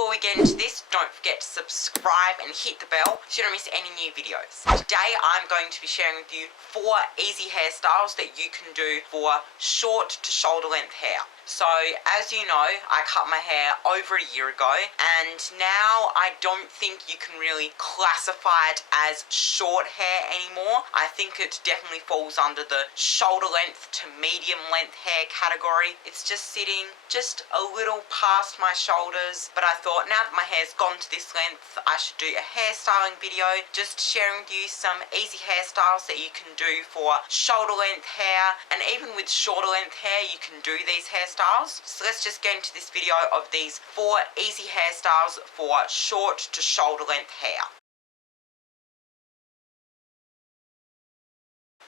before we get into this, don't forget to subscribe and hit the bell so you don't miss any new videos. Today I'm going to be sharing with you 4 easy hairstyles that you can do for short to shoulder length hair. So as you know, I cut my hair over a year ago, and now I don't think you can really classify it as short hair anymore. I think it definitely falls under the shoulder length to medium length hair category. It's just sitting just a little past my shoulders, but I thought now that my hair's gone to this length, I should do a hairstyling video, just sharing with you some easy hairstyles that you can do for shoulder length hair, and even with shorter length hair you can do these hairstyles. So let's just get into this video of these 4 easy hairstyles for short to shoulder length hair.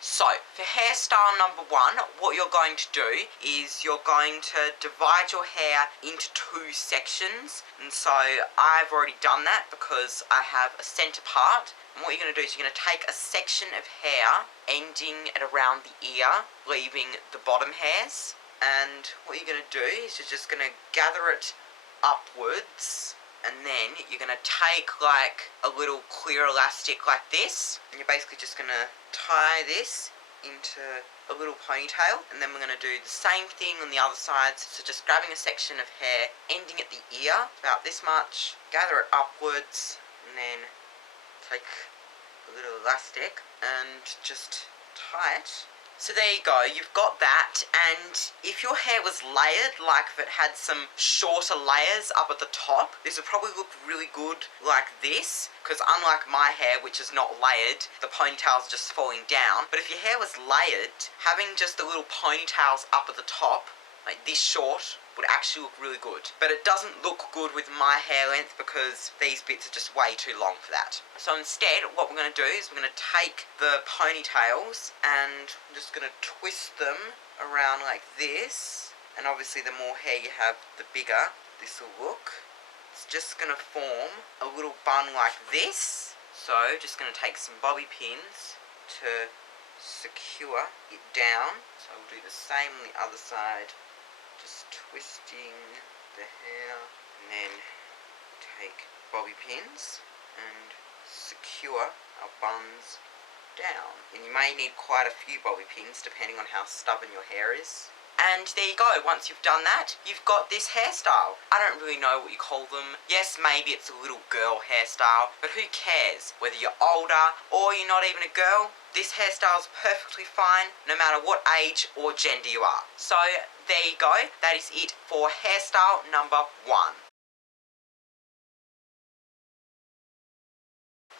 So, for hairstyle number 1, what you're going to do is you're going to divide your hair into 2 sections. And so, I've already done that because I have a centre part. And what you're going to do is you're going to take a section of hair ending at around the ear, leaving the bottom hairs. And what you're going to do is you're just going to gather it upwards, and then you're going to take like a little clear elastic like this, and you're basically just going to tie this into a little ponytail, and then we're going to do the same thing on the other side. So just grabbing a section of hair ending at the ear, about this much, gather it upwards, and then take a little elastic and just tie it. So there you go, you've got that, and if your hair was layered, like if it had some shorter layers up at the top, this would probably look really good like this, because unlike my hair, which is not layered, the ponytail's just falling down. But if your hair was layered, having just the little ponytails up at the top, like this short, would actually look really good. But it doesn't look good with my hair length because these bits are just way too long for that. So instead, what we're going to do is we're going to take the ponytails and I'm just going to twist them around like this. And obviously the more hair you have, the bigger this will look. It's just going to form a little bun like this. So just going to take some bobby pins to secure it down. So we'll do the same on the other side. Just twisting the hair, and then take bobby pins and secure our buns down. And you may need quite a few bobby pins depending on how stubborn your hair is. And there you go, once you've done that, you've got this hairstyle. I don't really know what you call them. Yes, maybe it's a little girl hairstyle, but who cares? Whether you're older or you're not even a girl, this hairstyle is perfectly fine no matter what age or gender you are. So there you go, that is it for hairstyle number 1.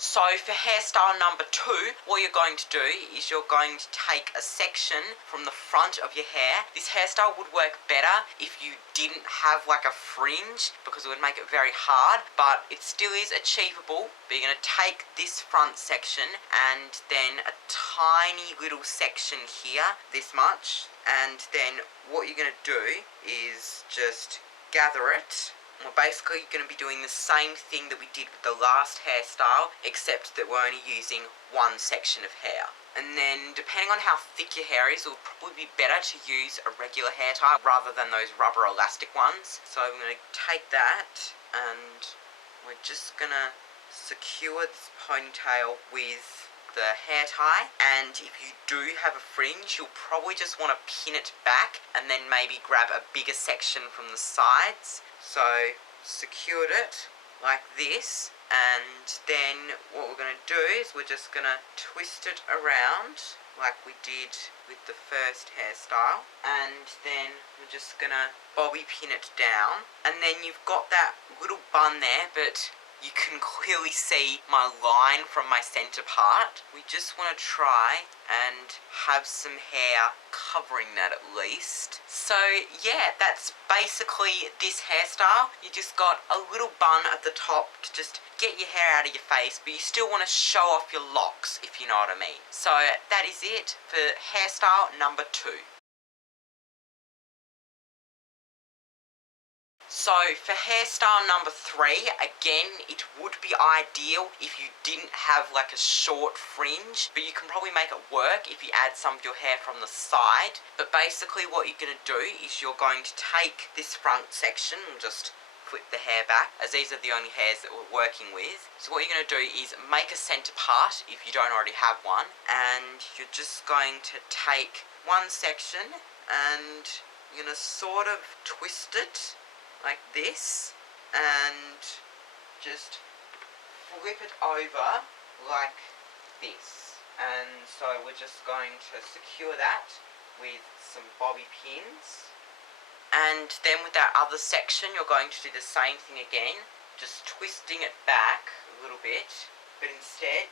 So for hairstyle number 2, what you're going to do is you're going to take a section from the front of your hair. This hairstyle would work better if you didn't have like a fringe because it would make it very hard, but it still is achievable. But you're going to take this front section and then a tiny little section here, this much, and then what you're going to do is just gather it. We're basically going to be doing the same thing that we did with the last hairstyle, except that we're only using one section of hair. And then, depending on how thick your hair is, it will probably be better to use a regular hair tie rather than those rubber elastic ones. So I'm going to take that, and we're just going to secure this ponytail with the hair tie. And if you do have a fringe, you'll probably just want to pin it back and then maybe grab a bigger section from the sides. So secured it like this, and then what we're going to do is we're just going to twist it around like we did with the first hairstyle, and then we're just going to bobby pin it down, and then you've got that little bun there, but you can clearly see my line from my centre part. We just want to try and have some hair covering that at least. So yeah, that's basically this hairstyle. You just got a little bun at the top to just get your hair out of your face, but you still want to show off your locks, if you know what I mean. So that is it for hairstyle number 2. So for hairstyle number 3, again, it would be ideal if you didn't have like a short fringe, but you can probably make it work if you add some of your hair from the side. But basically what you're going to do is you're going to take this front section and just flip the hair back, as these are the only hairs that we're working with. So what you're going to do is make a centre part if you don't already have one, and you're just going to take one section and you're going to sort of twist it like this and just flip it over like this. And so we're just going to secure that with some bobby pins. And then with that other section you're going to do the same thing again, just twisting it back a little bit, but instead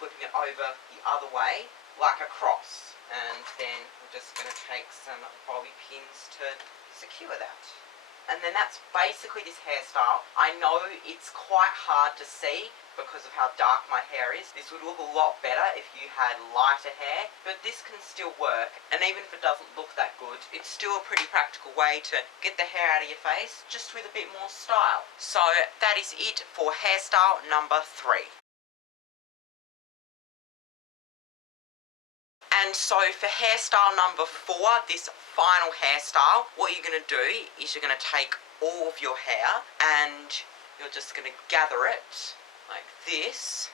flipping it over the other way like a cross. And then we're just going to take some bobby pins to secure that. And then that's basically this hairstyle. I know it's quite hard to see because of how dark my hair is. This would look a lot better if you had lighter hair, but this can still work. And even if it doesn't look that good, it's still a pretty practical way to get the hair out of your face, just with a bit more style. So that is it for hairstyle number 3. And so for hairstyle number 4, this final hairstyle, what you're going to do is you're going to take all of your hair and you're just going to gather it like this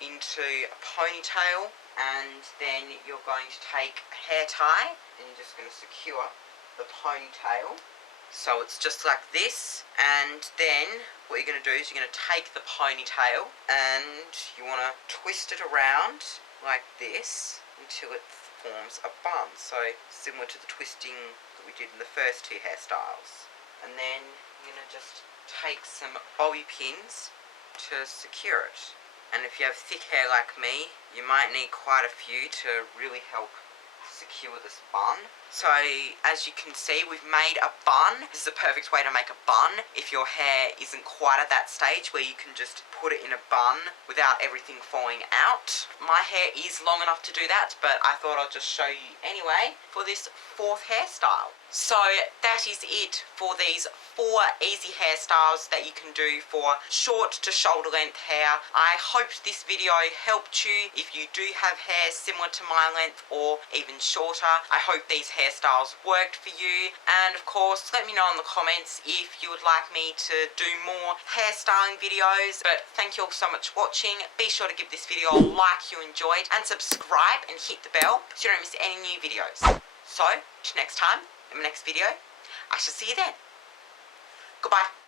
into a ponytail, and then you're going to take a hair tie and you're just going to secure the ponytail. So it's just like this, and then what you're going to do is you're going to take the ponytail and you want to twist it around like this until it forms a bun, so similar to the twisting that we did in the first 2 hairstyles. And then you're going to just take some bobby pins to secure it. And if you have thick hair like me, you might need quite a few to really help secure this bun. So as you can see, we've made a bun. This is a perfect way to make a bun if your hair isn't quite at that stage where you can just put it in a bun without everything falling out. My hair is long enough to do that, but I thought I'd just show you anyway for this 4th hairstyle. So that is it for these 4 easy hairstyles that you can do for short to shoulder length hair. I hope this video helped you if you do have hair similar to my length or even shorter. I hope these hairstyles worked for you, and of course let me know in the comments if you would like me to do more hairstyling videos. But thank you all so much for watching. Be sure to give this video a like if you enjoyed, and subscribe and hit the bell so you don't miss any new videos. So till next time, in my next video, I shall see you then. Goodbye.